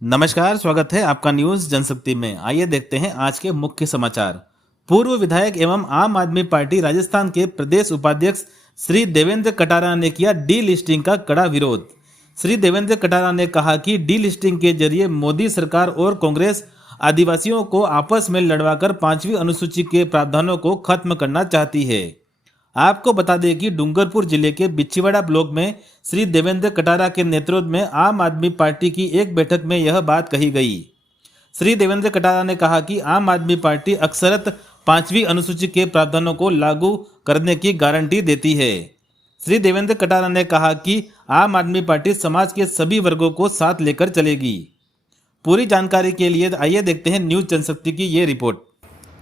नमस्कार, स्वागत है आपका न्यूज जनशक्ति में। आइए देखते हैं आज के मुख्य समाचार। पूर्व विधायक एवं आम आदमी पार्टी राजस्थान के प्रदेश उपाध्यक्ष श्री देवेंद्र कटारा ने किया डी लिस्टिंग का कड़ा विरोध। श्री देवेंद्र कटारा ने कहा कि डी लिस्टिंग के जरिए मोदी सरकार और कांग्रेस आदिवासियों को आपस में लड़वाकर 5वीं अनुसूची के प्रावधानों को खत्म करना चाहती है। आपको बता दें कि डूंगरपुर जिले के बिछीवाड़ा ब्लॉक में श्री देवेंद्र कटारा के नेतृत्व में आम आदमी पार्टी की एक बैठक में यह बात कही गई। श्री देवेंद्र कटारा ने कहा कि आम आदमी पार्टी अक्सरत 5वीं अनुसूची के प्रावधानों को लागू करने की गारंटी देती है। श्री देवेंद्र कटारा ने कहा कि आम आदमी पार्टी समाज के सभी वर्गों को साथ लेकर चलेगी। पूरी जानकारी के लिए आइए देखते हैं न्यूज जनशक्ति की ये रिपोर्ट।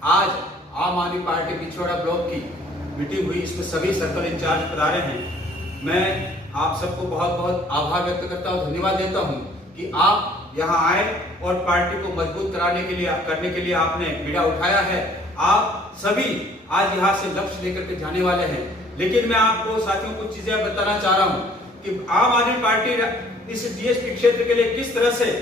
आज आम आदमी पार्टी पिछवाड़ा ब्लॉक की मीटिंग हुई, इसमें सभी सर्कल इंचार्ज पधारे हैं। मैं आप सबको बहुत बहुत आभार व्यक्त करता हूं, धन्यवाद देता हूं कि आप यहां आए और पार्टी को मजबूत करने के लिए आपने बीड़ा उठाया है। आप सभी आज यहां से लक्ष्य लेकर के जाने वाले हैं, लेकिन मैं आपको साथियों कुछ चीजें बताना चाह रहा हूं कि आम आदमी पार्टी इस डीएसपी क्षेत्र के लिए किस तरह से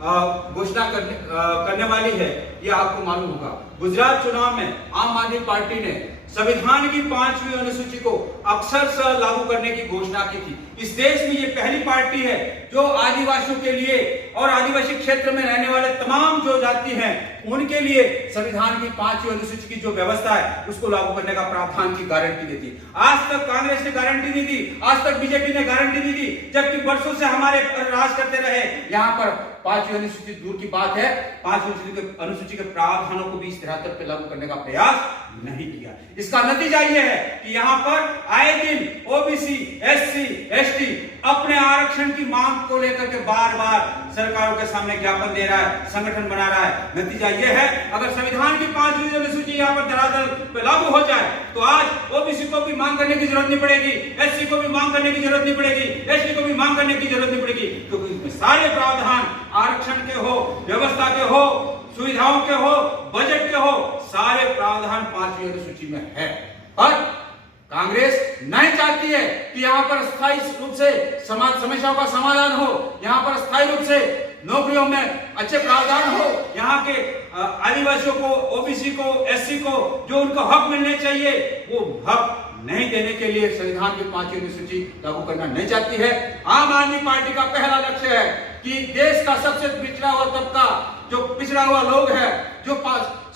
घोषणा करने वाली है, ये आपको मालूम होगा। गुजरात चुनाव में आम आदमी पार्टी ने संविधान की 5वीं अनुसूची को अक्षरशः लागू करने की घोषणा की थी। इस देश में ये पहली पार्टी है जो आदिवासियों के लिए और आदिवासी क्षेत्र में रहने वाले तमाम जो जाति हैं उनके लिए संविधान की 5वीं अनुसूची की जो व्यवस्था है उसको लागू करने का प्रावधान की गारंटी देती। आज तक कांग्रेस ने गारंटी नहीं दी, आज तक बीजेपी ने गारंटी नहीं दी, जबकि वर्षों से हमारे राज करते रहे। यहाँ पर 5वीं अनुसूची दूर की बात है, 5वीं अनुसूची के प्रावधानों को भी इस धरातल पर लागू करने का प्रयास नहीं किया। इसका नतीजा यह है कि यहाँ पर आए दिन ओबीसी, एससी, एसटी अपने आरक्षण की मांग को लेकर के बार बार सरकारों के सामने ज्ञापन दे रहा है, संगठन बना रहा है। नतीजा यह है, अगर संविधान की 5वीं अनुसूची यहाँ पर धरातल पे लागू हो जाए तो आज ओबीसी को भी मांग करने की जरूरत नहीं पड़ेगी, एससी को भी मांग करने की जरूरत नहीं पड़ेगी, एसटी को भी मांग करने की जरूरत नहीं पड़ेगी, क्योंकि इसमें सारे प्रावधान आरक्षण के हो, व्यवस्था के हो, सुविधाओं के हो, बजट के हो, सारे प्रावधान 5वीं अनुसूची में है। पर कांग्रेस नहीं चाहती है कि यहाँ पर स्थायी रूप से समाज समस्याओं का समाधान हो, यहाँ पर स्थायी रूप से नौकरियों में अच्छे प्रावधान हो, यहाँ के आदिवासियों को, ओबीसी को, एससी को जो उनको हक मिलने चाहिए वो हक नहीं देने के लिए संविधान की 5वीं अनुसूची लागू करना नहीं चाहती है। आम आदमी पार्टी का पहला लक्ष्य है कि देश का सबसे पिछड़ा हुआ तबका, जो पिछड़ा हुआ लोग है, जो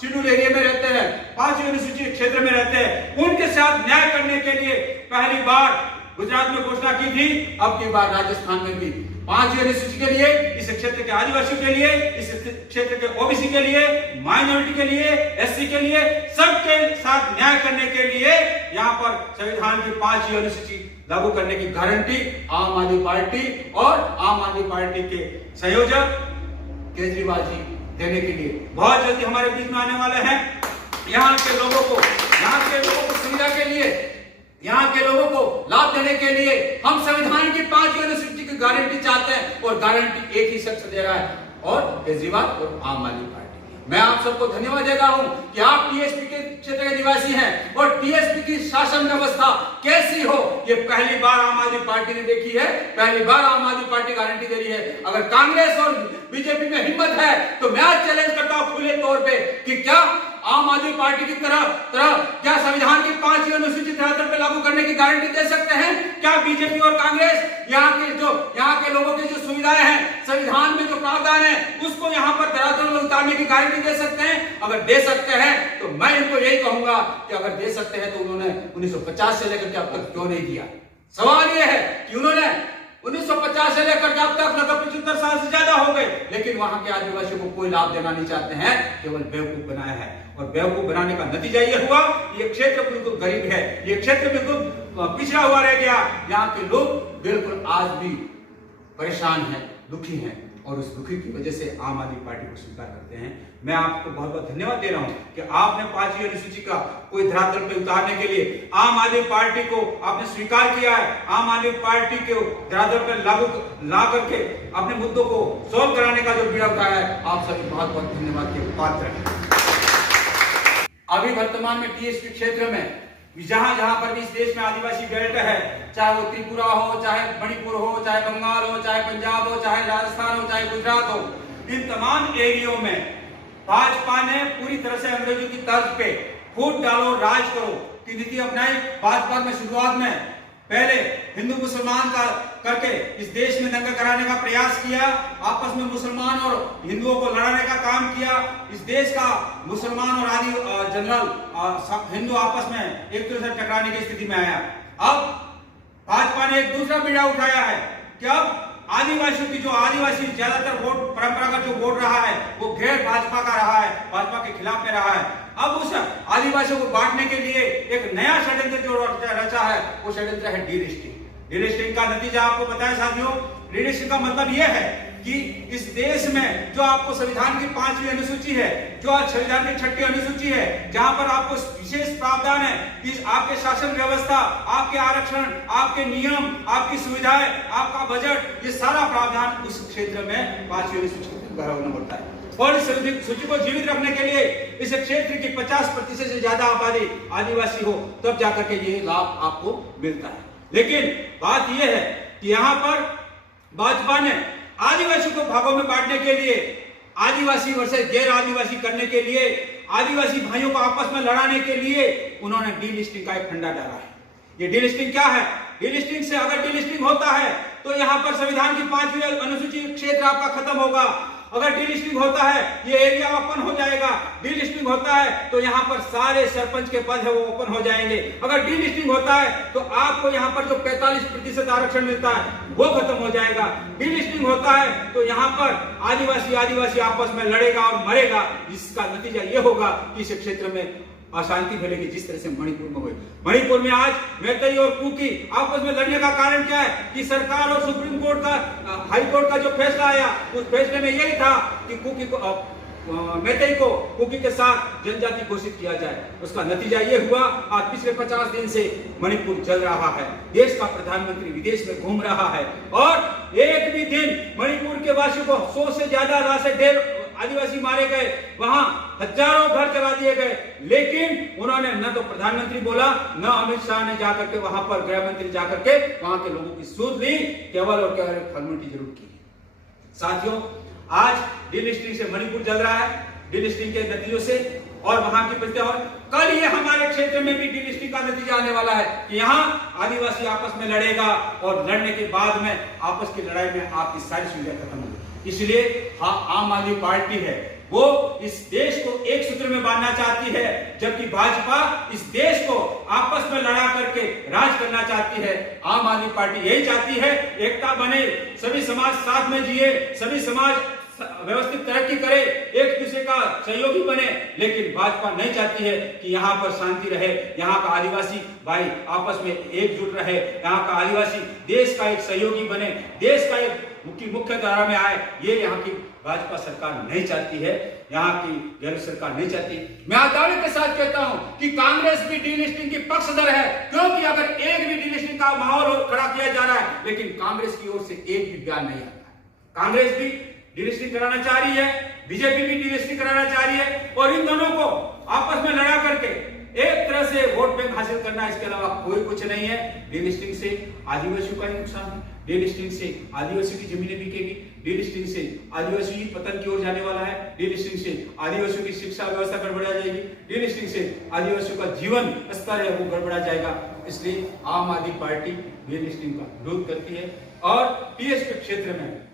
शेड्यूल एरिया में रहते हैं, 5वीं अनुसूची क्षेत्र में रहते हैं, उनके साथ न्याय करने के लिए पहली बार गुजरात में घोषणा की थी, अब की बार राजस्थान में भी 5वीं अनुसूची के लिए, इस क्षेत्र के आदिवासियों के लिए, इस क्षेत्र के ओबीसी के लिए, माइनॉरिटी के लिए, एससी के लिए, सबके साथ न्याय करने के लिए यहाँ पर संविधान की 5वीं अनुसूची लागू करने की गारंटी आम आदमी पार्टी और आम आदमी पार्टी के संयोजक केजरीवाल जी देने के लिए बहुत जल्दी हमारे बीच में आने वाले हैं। यहाँ के लोगों को सुविधा के लिए, यहाँ के लोगों को लाभ देने के लिए हम संविधान की 5वीं अनुसूची की गारंटी चाहते हैं और गारंटी एक ही शख्स दे रहा है और केजरीवाल और आम आदमी पार्टी। मैं आप सबको धन्यवाद देता हूं कि आप टीएसपी के क्षेत्र के निवासी हैं और टीएसपी की शासन व्यवस्था कैसी हो ये पहली बार आम आदमी पार्टी ने देखी है, पहली बार आम आदमी पार्टी गारंटी दे रही है। अगर कांग्रेस और बीजेपी में हिम्मत है तो मैं आज चैलेंज करता हूं खुले तौर पे कि क्या आम आदमी पार्टी की तरह क्या संविधान की 5वीं अनुसूची धरातल पे लागू करने की गारंटी दे सकते हैं? क्या बीजेपी और कांग्रेस यहाँ के लोगों की जो सुविधाएं हैं, संविधान में जो प्रावधान है उसको यहाँ पर धरातल में उतारने की गारंटी दे सकते हैं? अगर दे सकते हैं तो मैं इनको यही कहूंगा कि अगर दे सकते हैं तो उन्होंने 1950 से लेकर के अब तक क्यों नहीं दिया। सवाल यह है कि उन्होंने 1950 से लेकर के अब तक लगभग 75 साल से ज्यादा हो गए, लेकिन वहां के आदिवासियों को कोई लाभ देना नहीं चाहते हैं, केवल बेवकूफ बनाया है। और बेवकूफ बनाने का नतीजा यह हुआ, ये क्षेत्र बिल्कुल गरीब है, ये क्षेत्र बिल्कुल पिछड़ा हुआ रह गया। यहाँ के लोग बिल्कुल आज भी परेशान हैं, दुखी हैं और उस दुखी की वजह से आम आदमी पार्टी को स्वीकार करते हैं। मैं आपको बहुत बहुत धन्यवाद दे रहा हूं कि आपने 5वीं अनुसूची का कोई धरातल पे उतारने के लिए आम आदमी पार्टी को आपने स्वीकार किया है। आम आदमी पार्टी के धरातल पर ला करके अपने मुद्दों को सोल्व कराने का जो बीड़ा उठाया है, आप सभी बहुत बहुत धन्यवाद के पात्र हैं। अभी वर्तमान में टीएसपी क्षेत्र में जहां जहां पर भी इस देश में आदिवासी बेल्ट है, चाहे वो त्रिपुरा हो, चाहे मणिपुर हो, चाहे बंगाल हो, चाहे पंजाब हो, चाहे राजस्थान हो, चाहे गुजरात हो, इन तमाम एरियो में भाजपा ने पूरी तरह से अंग्रेजों की तर्ज पे फूट डालो राज करो की नीति अपनाई। भाजपा में शुरुआत में पहले हिंदू मुसलमान का करके इस देश में दंगा कराने का प्रयास किया, आपस में मुसलमान और हिंदुओं को लड़ाने का काम किया। इस देश का मुसलमान और आदि जनरल हिंदू आपस में एक दूसरे से टकराने की स्थिति में आया। अब भाजपा ने एक दूसरा बीड़ा उठाया है कि अब आदिवासियों की जो आदिवासी ज्यादातर वोट परंपरा का जो वोट रहा है वो गैर भाजपा का रहा है, भाजपा के खिलाफ में रहा है। अब उस आदिवासियों को बांटने के लिए एक नया षड्यंत्र जो रचा है वो षड्यंत्र है डीलिस्टिंग। डीलिस्टिंग का नतीजा आपको पता है साथियों। डीलिस्टिंग का मतलब यह है कि इस देश में जो आपको संविधान की 5वीं अनुसूची है, जो आज संविधान की 6ठी अनुसूची है, जहां पर आपको विशेष प्रावधान है कि आपके शासन व्यवस्था, आपके आरक्षण, आपके नियम, आपकी सुविधाएं, आपका बजट, ये सारा प्रावधान उस क्षेत्र में 5वीं अनुसूची में भरा होना पड़ता है। और इस सूची को जीवित रखने के लिए इस क्षेत्र की 50% से ज्यादा आबादी आदिवासी हो तब जाकर के ये लाभ आपको मिलता है। लेकिन बात यह है कि यहाँ पर भाजपा ने आदिवासी को भागों में बांटने के लिए, आदिवासी वर्सेस गैर आदिवासी करने के लिए, आदिवासी भाइयों को आपस में लड़ाने के लिए उन्होंने डीलिस्टिंग का एक फंडा डाला है। ये डीलिस्टिंग क्या है? डीलिस्टिंग से अगर डीलिस्टिंग होता है तो यहाँ पर संविधान की 5वीं अनुसूची क्षेत्र आपका खत्म होगा। अगर डीलिस्टिंग होता है ये एरिया ओपन हो जाएगा। डीलिस्टिंग होता है तो यहाँ पर सारे सरपंच के पद है वो ओपन हो जाएंगे। अगर डीलिस्टिंग होता है तो आपको यहाँ पर जो 45% आरक्षण मिलता है वो खत्म हो जाएगा। डीलिस्टिंग होता है तो यहाँ पर आदिवासी आपस में लड़ेगा और मरेगा, जिसका नतीजा ये होगा कि इस क्षेत्र में अशांति फैलेगी, जिस तरह से मणिपुर में हुई। मणिपुर में आज मैतेई और कुकी आपस में लड़ने का कारण क्या है कि सरकार और सुप्रीम कोर्ट का, हाई कोर्ट का जो फैसला आया उस फैसले में यही था कि कुकी को मैतेई को कुकी के साथ जनजाति घोषित किया जाए। उसका नतीजा ये हुआ आज पिछले 50 दिन से मणिपुर जल रहा है। देश का प्रधानमंत्री विदेश में घूम रहा है और एक भी दिन मणिपुर के वासियों को 100 से ज्यादा 1,000 आदिवासी मारे गए, वहां हजारों घर जला दिए गए, लेकिन उन्होंने न तो प्रधानमंत्री बोला, न अमित शाह ने जाकर के वहां पर गृह मंत्री जाकर के वहां के लोगों की सुध ली, केवल और केवल फॉर्मेलिटी जरूर की। साथियों, आज डीलिस्टिंग से मणिपुर जल रहा है, डीलिस्टिंग के नतीजों से, और वहां की प्रति और कल ये हमारे क्षेत्र में भी डीलिस्टिंग का नतीजा आने वाला है कि यहाँ आदिवासी आपस में लड़ेगा और लड़ने के बाद में आपस की लड़ाई में आपकी सारी सुविधाएं खत्म होगी। इसलिए हाँ, आम आदमी पार्टी है वो इस देश को एक सूत्र में बांधना चाहती है, जबकि भाजपा इस देश को आपस में लड़ा करके राज करना चाहती है। आम आदमी पार्टी यही चाहती है एकता बने, सभी समाज साथ में जिए, सभी समाज व्यवस्थित तरक्की करे, एक दूसरे का सहयोगी बने। लेकिन भाजपा नहीं चाहती है कि यहाँ पर शांति रहे, यहाँ का आदिवासी भाई आपस में एकजुट रहे, यहाँ का आदिवासी देश का एक सहयोगी बने, देश का एक मुख्य धारा में आए। ये यहाँ की भाजपा सरकार नहीं चाहती है, यहाँ की गैर सरकार नहीं चाहती। मैं दावे के साथ कहता हूं कि कांग्रेस भी डीलिस्टिंग की पक्षधर है, क्योंकि अगर एक भी डीलिस्टिंग का माहौल खड़ा किया जा रहा है, लेकिन कांग्रेस की ओर से एक भी बयान नहीं आता। कांग्रेस भी डीलिस्टिंग कराना चाह रही है, बीजेपी भी डीलिस्टिंग कराना चाह रही है, और इन दोनों को आपस में लड़ा करके एक तरह से वोट बैंक हासिल करना, इसके अलावा कोई कुछ नहीं है। डीलिस्टिंग से आदिवासियों का नुकसान है, डीलिस्टिंग से आदिवासियों की जमीनें बिकेगी, डीलिस्टिंग से आदिवासी पतन की ओर जाने वाला है, डीलिस्टिंग से आदिवासियों की शिक्षा व्यवस्था गड़बड़ा जाएगी, डीलिस्टिंग से आदिवासियों का जीवन स्तर है वो गड़बड़ा जाएगा। इसलिए आम आदमी पार्टी डीलिस्टिंग का विरोध करती है और टीएसपी क्षेत्र में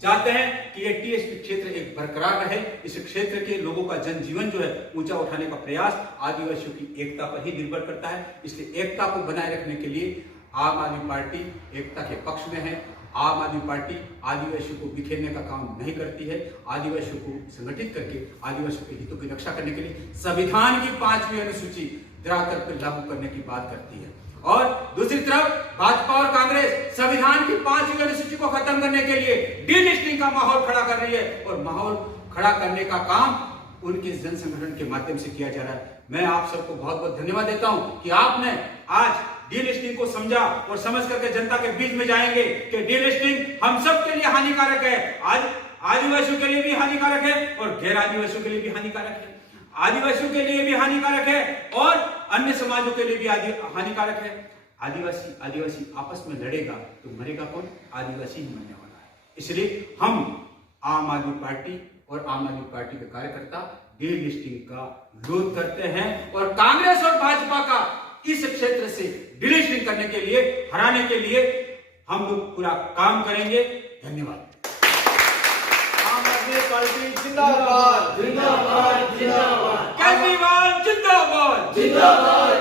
चाहते हैं कि ये टीएसपी क्षेत्र एक बरकरार रहे। इस क्षेत्र के लोगों का जनजीवन जो है ऊंचा उठाने का प्रयास आदिवासियों की एकता पर ही निर्भर करता है। इसलिए एकता को बनाए रखने के लिए आम आदमी पार्टी एकता के पक्ष में है। आम आदमी पार्टी आदिवासियों को बिखेरने का काम नहीं करती है, आदिवासियों को संगठित करके आदिवासियों के हितों की रक्षा करने के लिए संविधान की 5वीं अनुसूची धरातल पर लागू करने की बात करती है। और दूसरी तरफ भाजपा और कांग्रेस संविधान की 5वीं अनुसूची को खत्म करने के लिए डीलिस्टिंग का माहौल खड़ा कर रही है, और माहौल खड़ा करने का काम उनके जन संगठन के माध्यम से किया जा रहा है। मैं आप सबको बहुत बहुत धन्यवाद देता हूं कि आपने आज डीलिस्टिंग को समझा और समझ करके जनता के बीच में जाएंगे कि डीलिस्टिंग हम सब के लिए हानिकारक है। आज आदिवासियों के लिए भी हानिकारक है और गैर आदिवासियों के लिए भी हानिकारक है, आदिवासियों के लिए भी हानिकारक है और अन्य समाजों के लिए भी हानिकारक है। आदिवासी आपस में लड़ेगा तो मरेगा कौन? आदिवासी ही मरने वाला है। इसलिए हम आम आदमी पार्टी और आम आदमी पार्टी के कार्यकर्ता डीलिस्टिंग का विरोध करते हैं और कांग्रेस और भाजपा का इस क्षेत्र से डीलिस्टिंग करने के लिए, हराने के लिए हम लोग पूरा काम करेंगे। धन्यवाद। आम आदमी पार्टी जिंदाबाद, जिंदाबाद, जिंदाबाद। केजरीवाल जिंदाबाद, जिंदाबाद।